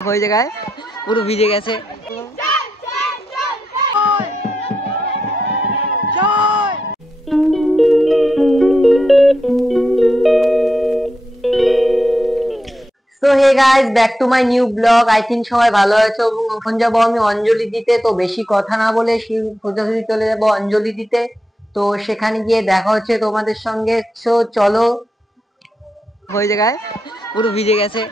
ওই জায়গায় পুরো ভিজে গেছে। তো hey guys, back to my new blog. I think সবাই ভালো আছো। এখন যাবো আমি অঞ্জলি দিতে, তো বেশি কথা না বলে সোজাসুজি চলে যাবো অঞ্জলি দিতে। তো সেখানে গিয়ে দেখা হচ্ছে তোমাদের সঙ্গে। সো চলো। ওই জায়গায় পুরো ভিজে গেছে।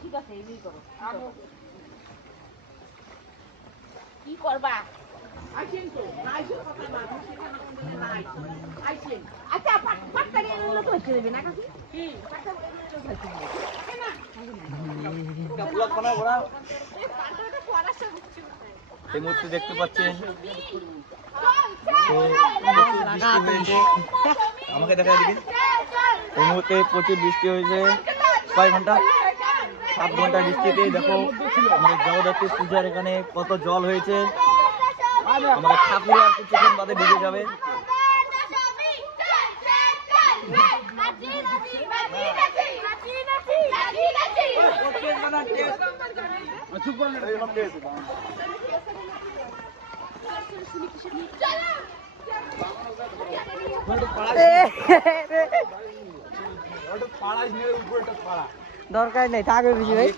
ঠিক আছে, কি করবা? আচ্ছা, পাটকারি এগুলো তো হচ্ছে দেবে না কাকি? এই মুহূর্তে দেখতে পাচ্ছেন আমাকে দেখা দিকে এই মুহূর্তে প্রচুর বৃষ্টি হয়েছে। কয় ঘন্টা? 7 ঘন্টা বৃষ্টিতে দেখো আমাদের জগদ্ধাত্রী পূজার এখানে কত জল হয়েছে। আমাদের ঠাকুর আর কিছুক্ষণ বাদে ভিজে যাবে। দরকার নেই, থাকবে বেশি ভাই।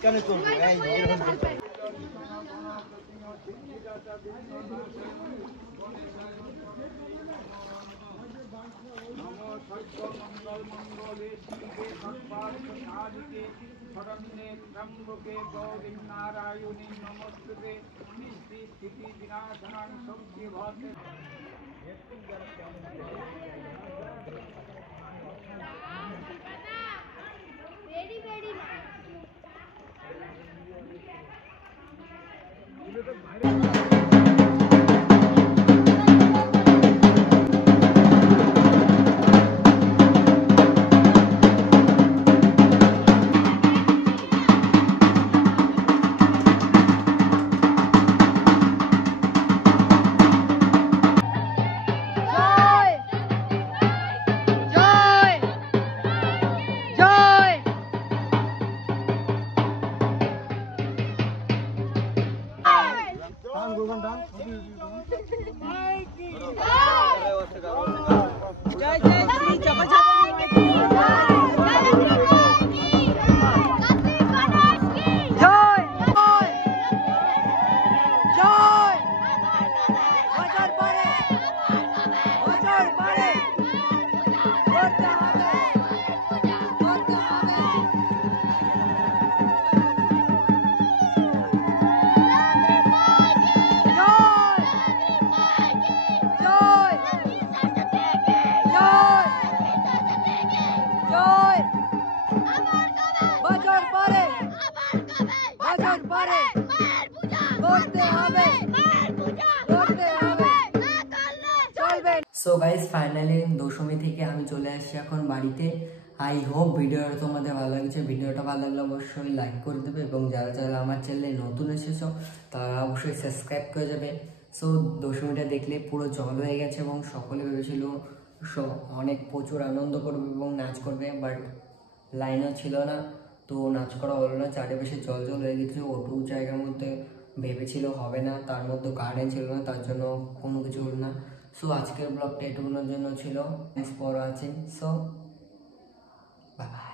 সো গাইস, ফাইনালি দশমী থেকে আমি চলে আসছি এখন বাড়িতে। আই হোপ ভিডিওটা তোমাদের ভালো লাগছে। ভিডিওটা ভালো লাগলে অবশ্যই লাইক করে দেবে, এবং যারা যারা আমার চ্যানেলে নতুন এসেছো তারা অবশ্যই সাবস্ক্রাইব করে যাবে। সো দশমীটা দেখলে পুরো জল হয়ে গেছে, এবং সকলে ভেবেছিল অনেক প্রচুর আনন্দ করবে এবং নাচ করবে, বাট লাইনও ছিল না, তো নাচ করা হলো না। চারিপাশে জল জল হয়ে গেছে। ওটু জায়গার মধ্যে ভেবেছিল হবে না, তার মধ্যে গার্ডেন ছিল না, তার জন্য কোনো কিছু হলো না। সো আজকের ব্লগটা এটুকুনের জন্য ছিল। Thanks for watching. So by.